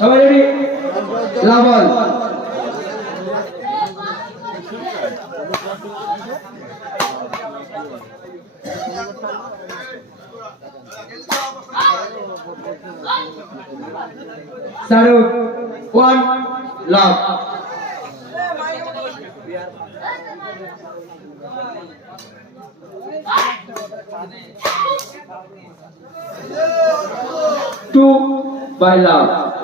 সবাই ready love all Shahrukh love Yeah. by love.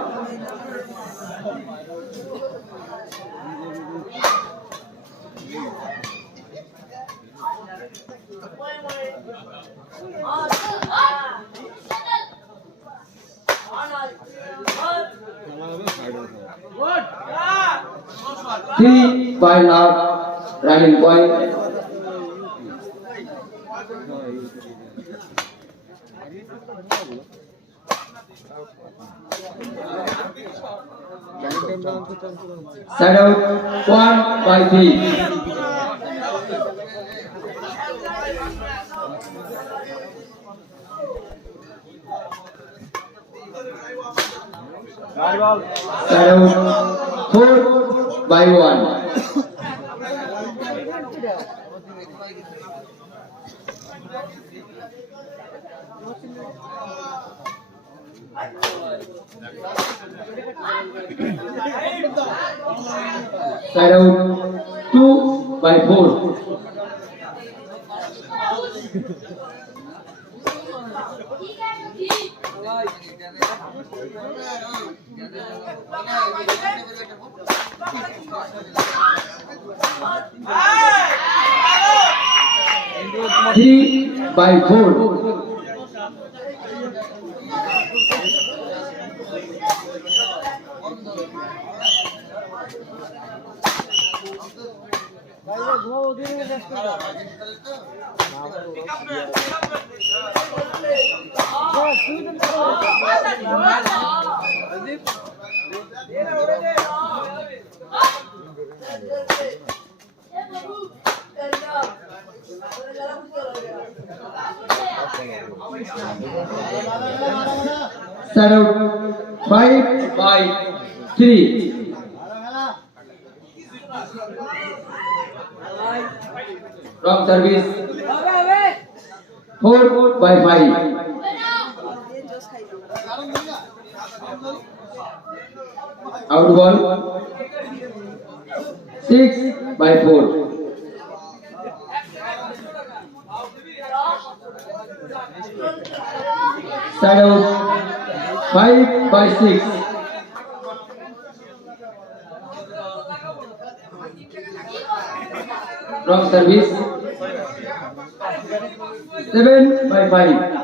Three by love, Rahim Boy. Side out one by three. Side out four by one. Side out 2 by 4. Three by four. Salut. 3. Wrong service. 4 by 5. Out ball. 6 by 4. Side out. 5 by 6. wrong service. 7 by 5.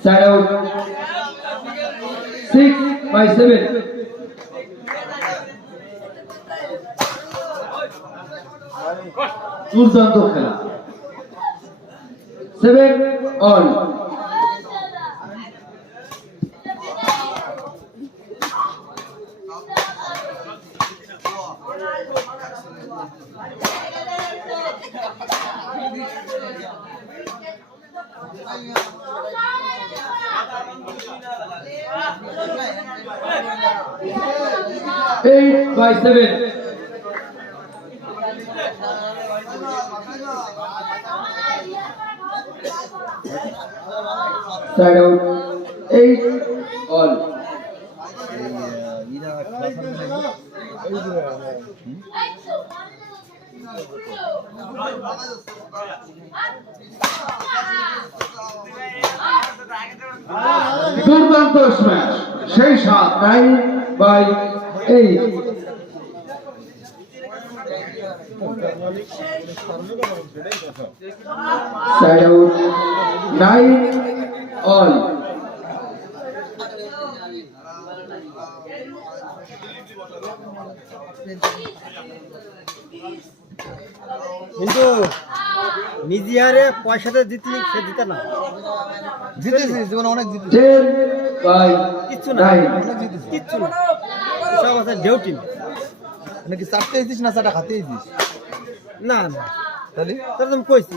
Side out. 6 by 7. দুর্দান্ত খেলা seven all Eight by seven. Side out eight বল দুর্দান্ত smash সেই সাত nine by eight side out nine হয় কিন্তু মিডিয়ারে পয়সাতে দিতি সে দিতে না জিতেছি জীবনে অনেক জিতেছে কিচ্ছু না কিচ্ছু না সব আছে ডিউটি নাকি মানে চারটে দিস না চারটা খাতে দিস না না তাহলে তাহলে তুমি কইছি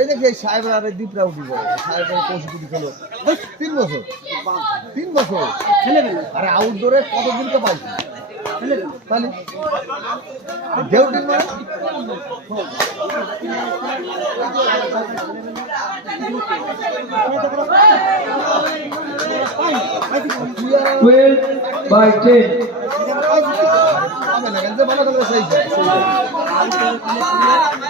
এই দেখি এই সাহেবের আরে দীপরা উঠি যায় সাহেবের কোষ গুটি খেলো তিন বছর তিন বছর আরে আউটডোরে কতদিনকে পাইছি তাহলে দেউটিন ভালো করে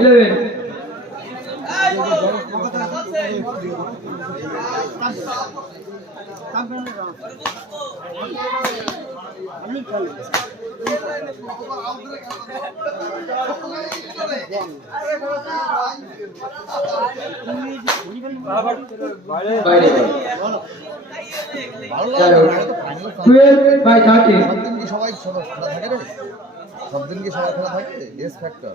ইলেভেন বাইরে বাই সবাই খেলা থাকে সব দিন কি সবাই খেলা থাকে এস ফ্যাক্টর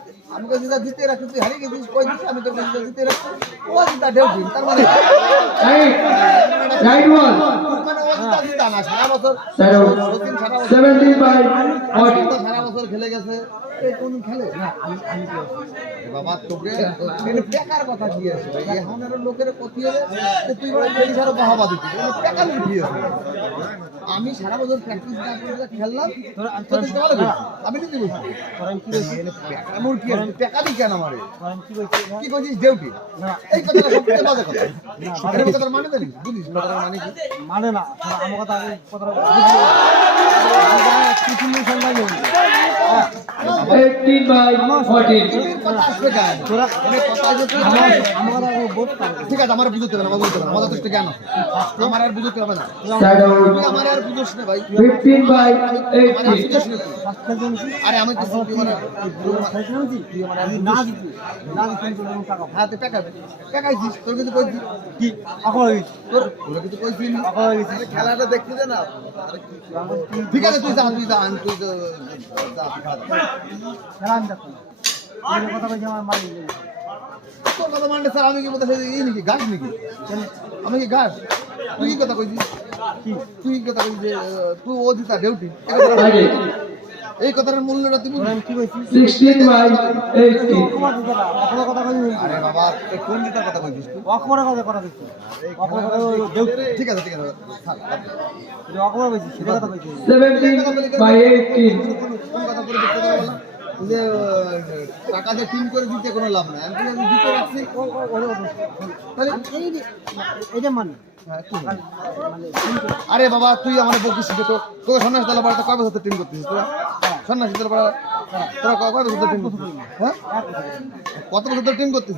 আমি তো জুতা দিতে রাখি তুই হারিয়ে গেছিস কই দিস আমি তোর জুতা দিতে রাখি ও জুতা ঢেউ দিন তার মানে রাইট ওয়ান মানে ও জুতা দিতা না সারা বছর সচিন সারা বছর 70 বাই সারা বছর খেলে গেছে লোকের কথা বাহাবা দিছিস আমি সারা বছর প্র্যাকটিস না করে খেললাম আমি নিজে এমন কি কেন আমারে কি করছিস ডিউটি এই কথাটা বাজে কথা এর কথা মানে, মানে বুঝিস মানে কি মানে না আমার কথা কথাটা ঠিক আছে আমার বুঝতে হবে না আমার বুঝতে হবে না আমার জ্ঞান আর বুঝতে হবে না আমার আর আমি আমি হ্যাঁ, কি ঠিক আছে তুই আমি কথা কইছি আমার মানে আমি কি নাকি গাছ নাকি আমি কি গাছ তুই কি কথা কইছিস তুই কথা বলছি তুই ও দিতা ডিউটি এই কথার হ্যাঁ, হ্যাঁ। মূল্যটা তুমি কি কইছিস 16 বাই 18 আপনার কথা কইছিস আরে বাবা তুই কোন দিতার কথা কইছিস তুই অকবরের কথা কথা কইছিস অকবরের কথা ঠিক আছে ঠিক আছে থাক তুই অকবর কইছিস সেটা কথা কইছিস 17 বাই 18 কোন কথা পরিবর্তন করা টাকা দিয়ে টিম করে দিতে কোনো লাভ নাই আমি আমি দিতে রাখছি তাহলে এই যে হ্যাঁ, আরে বাবা তুই আমাদের বকিস তো তোকে সন্ন্যাসী দলের পাড়া কয় বছর টিম করতেছিস তোরা হ্যাঁ। সন্ন্যাসী দলের পাড়া তোরা কবে বছর টিম করতেছিস হ্যাঁ কত বছর টিম করতেছিস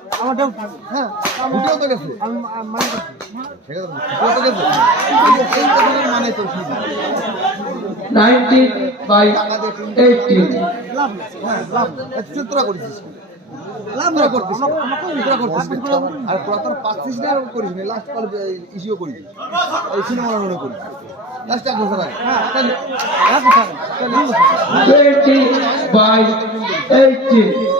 আমার ডাউট হ্যাঁ ভিডিও মানে ঠিক আছে হ্যাঁ লাভ করেছিস লাভ আর প্রথম পাঁচিস না করিস লাস্ট কল ইস্যু করিস এই সিনেমা মনে করি লাস্ট এক বছর আগে হ্যাঁ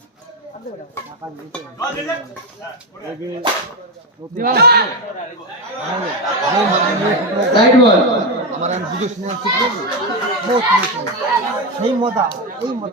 আমার আমি বুঝে শুনে সেই মজা এই মজা